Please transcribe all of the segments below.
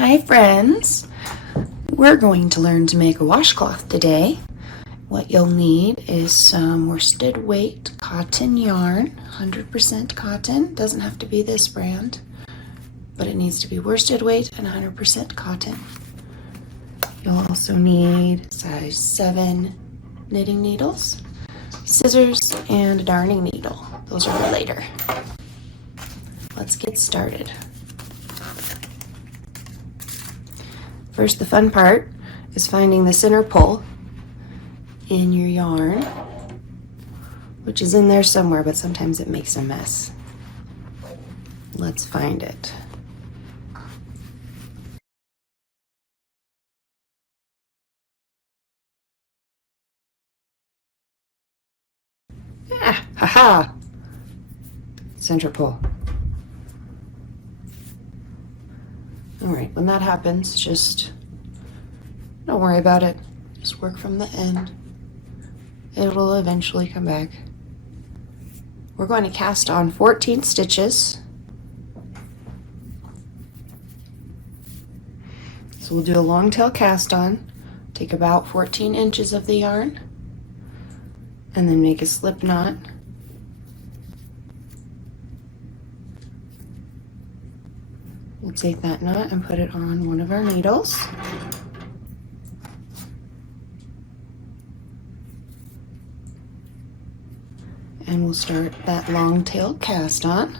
Hi friends! We're going to learn to make a washcloth today. What you'll need is some worsted weight cotton yarn, 100% cotton. Doesn't have to be this brand, but it needs to be worsted weight and 100% cotton. You'll also need size 7 knitting needles, scissors, and a darning needle. Those are for later. Let's get started. First, the fun part is finding the center pull in your yarn, which is in there somewhere, but sometimes it makes a mess. Let's find it. Ah, haha! Center pull. All right, when that happens, just don't worry about it. Just work from the end. It'll eventually come back. We're going to cast on 14 stitches. So we'll do a long tail cast on, take about 14 inches of the yarn, and then make a slip knot. We'll take that knot and put it on one of our needles. And we'll start that long tail cast on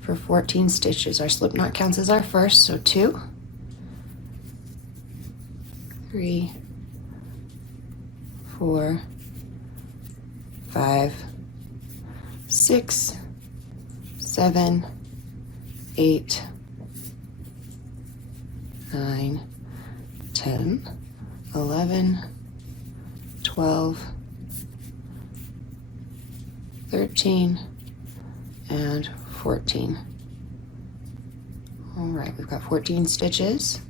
for 14 stitches. Our slip knot counts as our first, so 2, 3, 4, 5, 6, 7, 8, 9, 10, 11, 12, 13, and 14. All right, we've got 14 stitches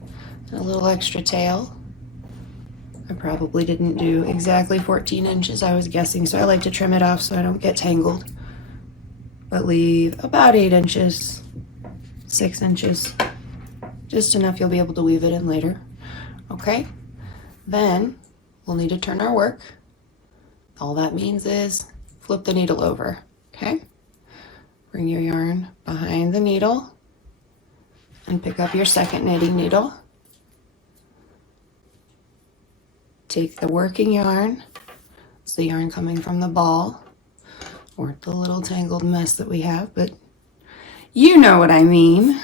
and a little extra tail. I probably didn't do exactly 14 inches, I was guessing, so I like to trim it off so I don't get tangled. But leave about 8 inches, 6 inches, just enough you'll be able to weave it in later. Okay, then we'll need to turn our work. All that means is flip the needle over, okay? Bring your yarn behind the needle and pick up your second knitting needle. Take the working yarn, it's the yarn coming from the ball, or the little tangled mess that we have, but you know what I mean.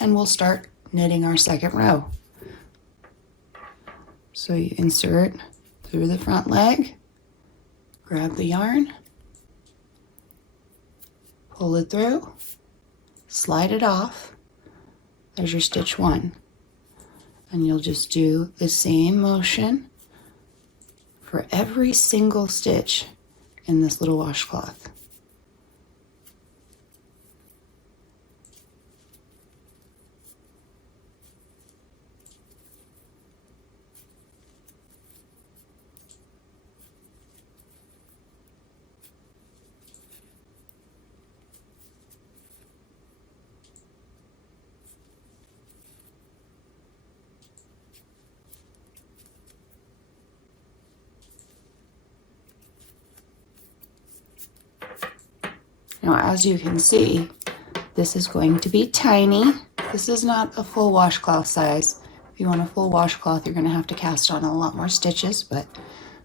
And we'll start knitting our second row. So you insert through the front leg, grab the yarn, pull it through, slide it off. There's your stitch 1. And you'll just do the same motion for every single stitch in this little washcloth. Now, as you can see, this is going to be tiny. This is not a full washcloth size. If you want a full washcloth, you're going to have to cast on a lot more stitches, but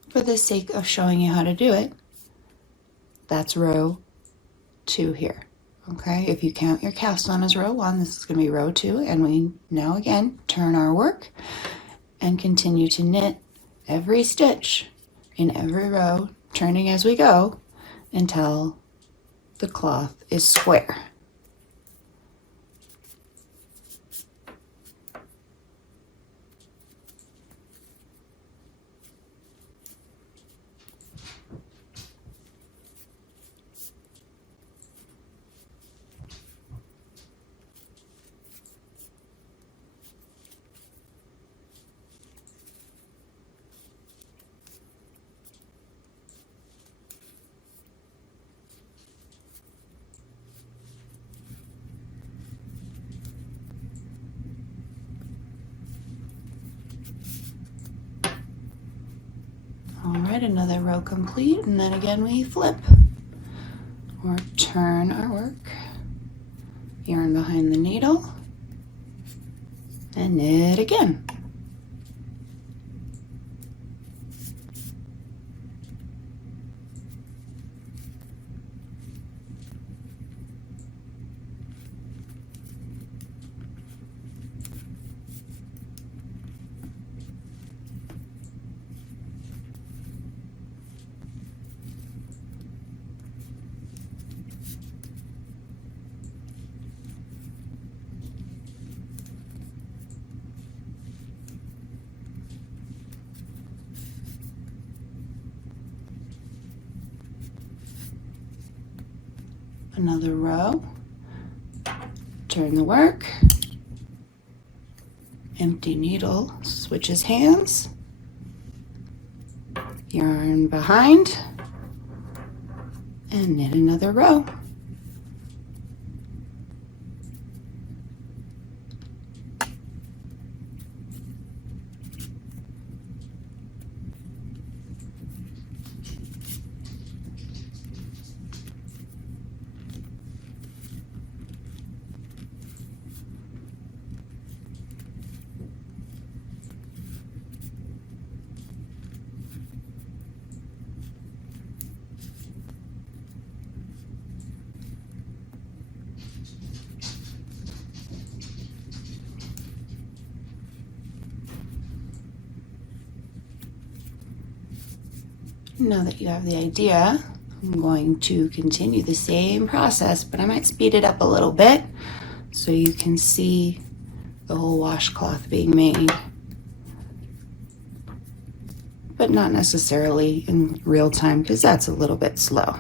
for the sake of showing you how to do it, that's row 2 here. Okay, if you count your cast on as row 1, this is going to be row 2, and we now again turn our work and continue to knit every stitch in every row, turning as we go until the cloth is square. side, another row complete, and then again we flip or turn our work. Yarn behind the needle and knit again. Another row, turn the work, empty needle, switches hands, yarn behind, and knit another row. Now that you have the idea, I'm going to continue the same process, but I might speed it up a little bit so you can see the whole washcloth being made, but not necessarily in real time because that's a little bit slow.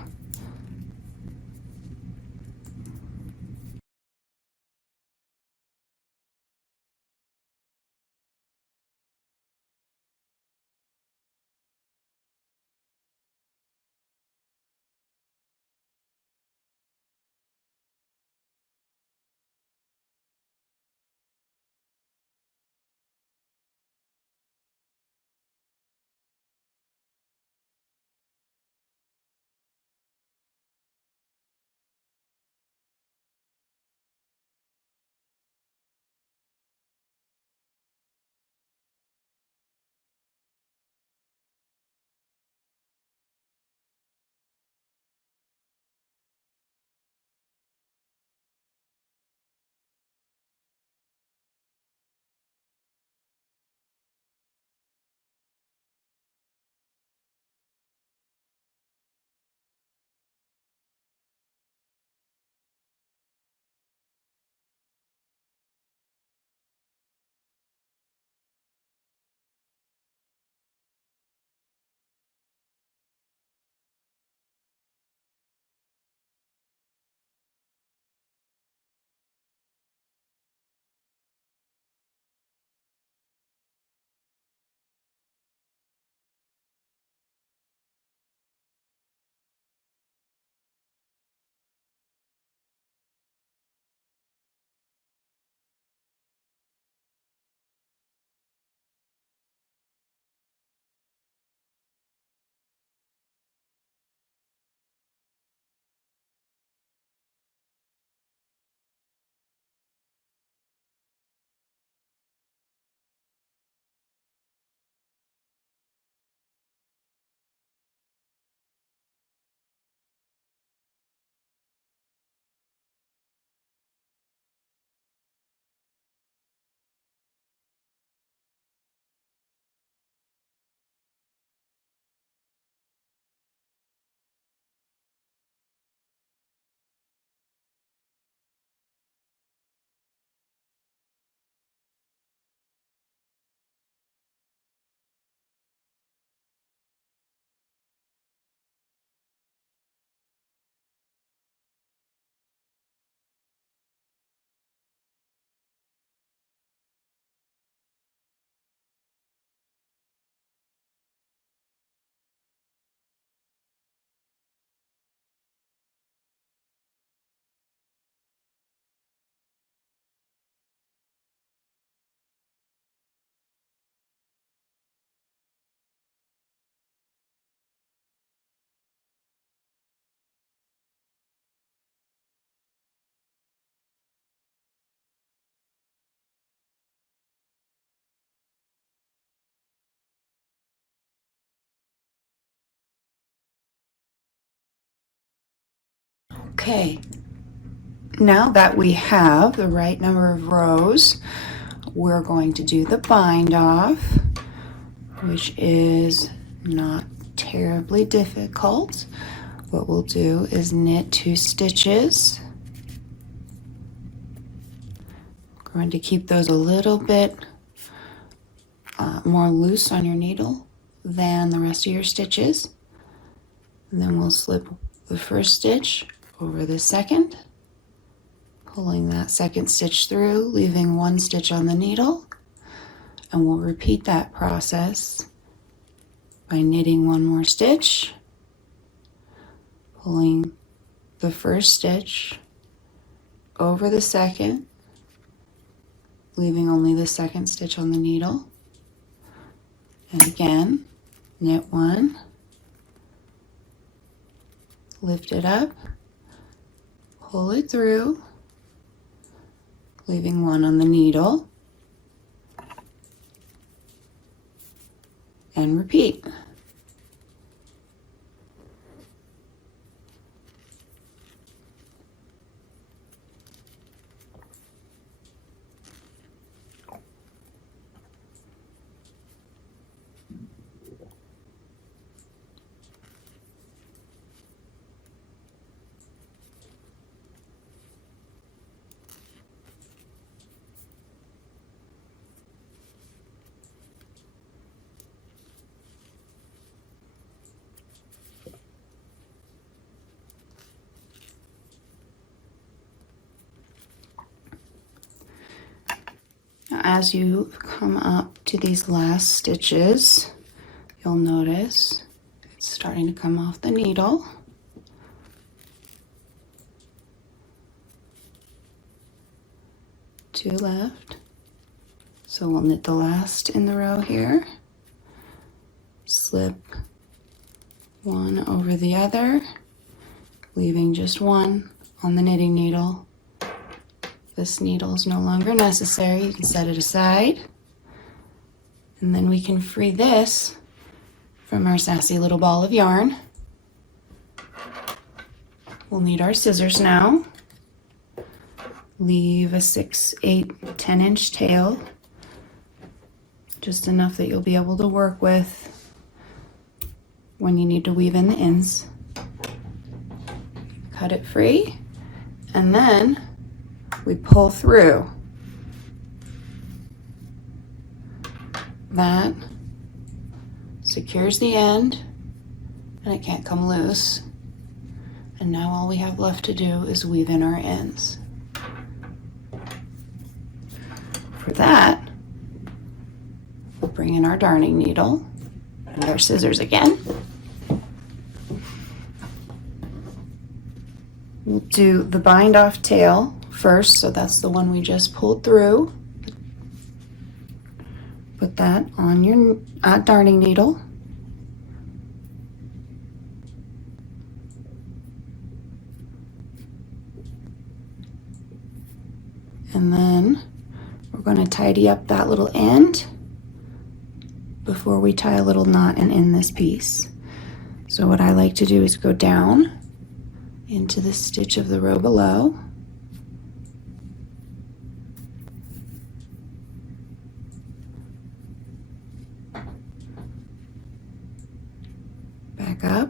Okay, now that we have the right number of rows, we're going to do the bind off, which is not terribly difficult. What we'll do is knit 2 stitches. We're going to keep those a little bit more loose on your needle than the rest of your stitches. And then we'll slip the first stitch over the second, pulling that second stitch through, leaving 1 stitch on the needle. And we'll repeat that process by knitting 1 more stitch, pulling the first stitch over the second, leaving only the second stitch on the needle. And again, knit 1, lift it up, pull it through, leaving 1 on the needle, and repeat. Now, as you come up to these last stitches, you'll notice it's starting to come off the needle. Two left. So we'll knit the last in the row here. Slip 1 over the other, leaving just 1 on the knitting needle. This needle is no longer necessary. You can set it aside. And then we can free this from our sassy little ball of yarn. We'll need our scissors now. Leave a 6, 8, 10 inch tail, just enough that you'll be able to work with when you need to weave in the ends. Cut it free, and then we pull through. That secures the end, and it can't come loose. And now all we have left to do is weave in our ends. For that, we'll bring in our darning needle and our scissors again. We'll do the bind off tail first, so that's the one we just pulled through. Put that on your darning needle. And then we're going to tidy up that little end before we tie a little knot and end this piece. So what I like to do is go down into the stitch of the row below. Back up.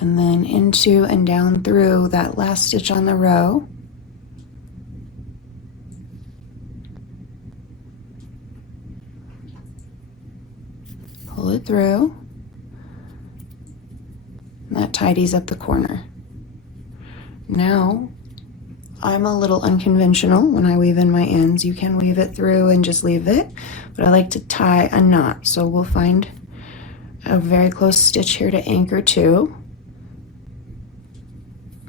And then into and down through that last stitch on the row. Pull it through. And that tidies up the corner. Now, I'm a little unconventional when I weave in my ends. You can weave it through and just leave it, but I like to tie a knot. So we'll find a very close stitch here to anchor to.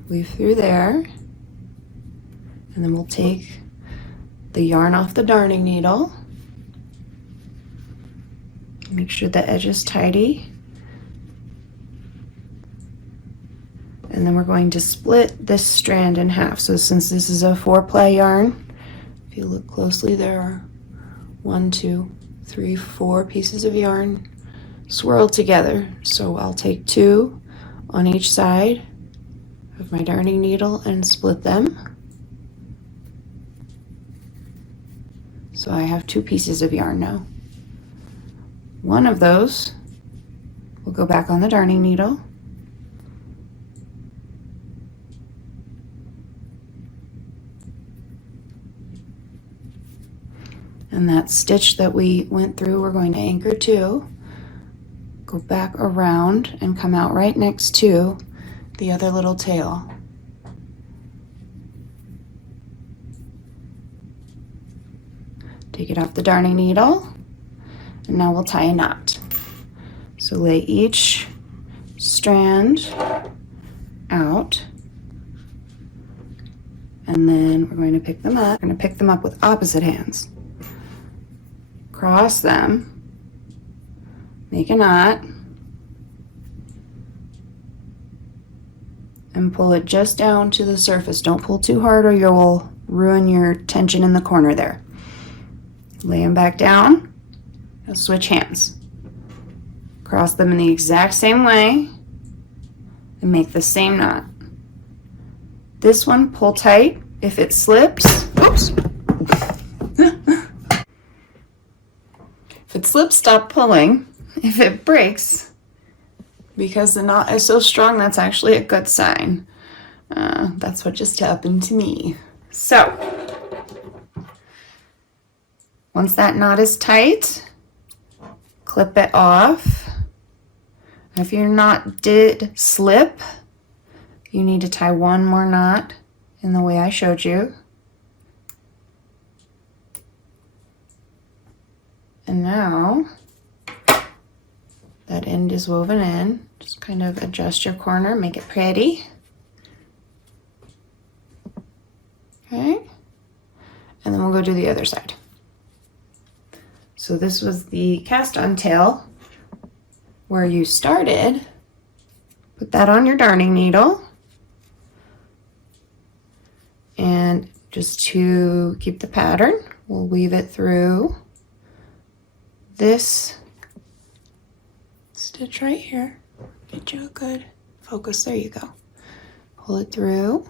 Weave through there, and then we'll take the yarn off the darning needle. Make sure the edge is tidy. And then we're going to split this strand in half. So since this is a 4-ply yarn, if you look closely, there are 1, 2, 3, 4 pieces of yarn swirled together. So I'll take 2 on each side of my darning needle and split them. So I have 2 pieces of yarn now. One of those will go back on the darning needle. And that stitch that we went through, we're going to anchor to, go back around and come out right next to the other little tail. Take it off the darning needle, and now we'll tie a knot. So lay each strand out, and then we're going to pick them up. We're going to pick them up with opposite hands. Cross them, make a knot, and pull it just down to the surface. Don't pull too hard or you'll ruin your tension in the corner there. Lay them back down, and switch hands. Cross them in the exact same way and make the same knot. This one, pull tight. If it slips, oops. If it slips, stop pulling. If it breaks, because the knot is so strong, that's actually a good sign. That's what just happened to me. So, once that knot is tight, clip it off. If your knot did slip, you need to tie one more knot in the way I showed you. And now that end is woven in. Just kind of adjust your corner, make it pretty. Okay, and then we'll go do the other side. So this was the cast on tail where you started. Put that on your darning needle, and just to keep the pattern, we'll weave it through this stitch right here. Get you a good focus. There you go. Pull it through.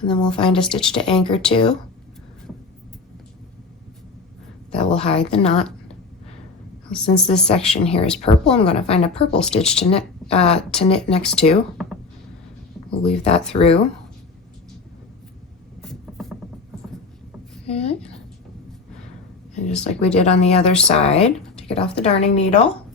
And then we'll find a stitch to anchor to. That will hide the knot. Since this section here is purple, I'm going to find a purple stitch to knit next to. We'll weave that through. Okay. And just like we did on the other side, take it off the darning needle.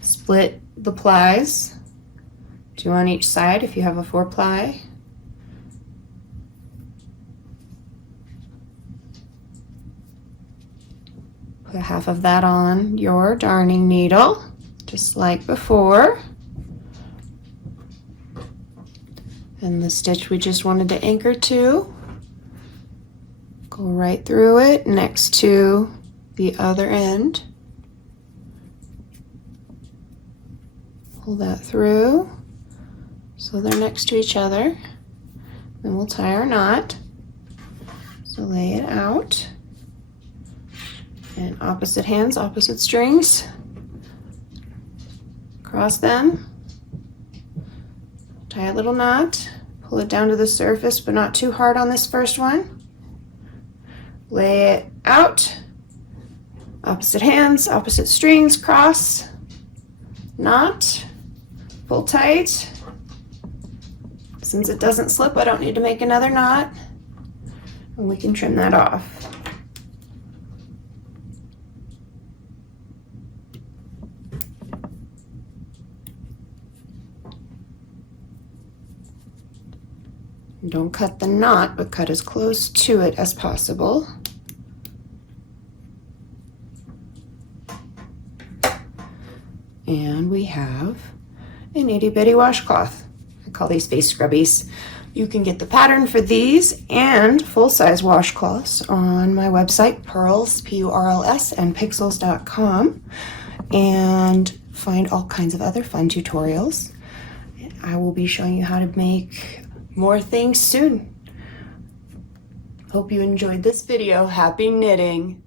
Split the plies, 2 on each side if you have a 4-ply. Put half of that on your darning needle, just like before. And the stitch we just wanted to anchor to, go right through it next to the other end. Pull that through so they're next to each other. Then we'll tie our knot. So lay it out. And opposite hands, opposite strings. Cross them. Tie a little knot, pull it down to the surface, but not too hard on this first one. Lay it out, opposite hands, opposite strings, cross, knot, pull tight. Since it doesn't slip, I don't need to make another knot, and we can trim that off. Don't cut the knot, but cut as close to it as possible. And we have an itty bitty washcloth. I call these face scrubbies. You can get the pattern for these and full-size washcloths on my website, Purls, P-U-R-L-S, and pixels.com, and find all kinds of other fun tutorials. I will be showing you how to make more things soon. Hope you enjoyed this video. Happy knitting!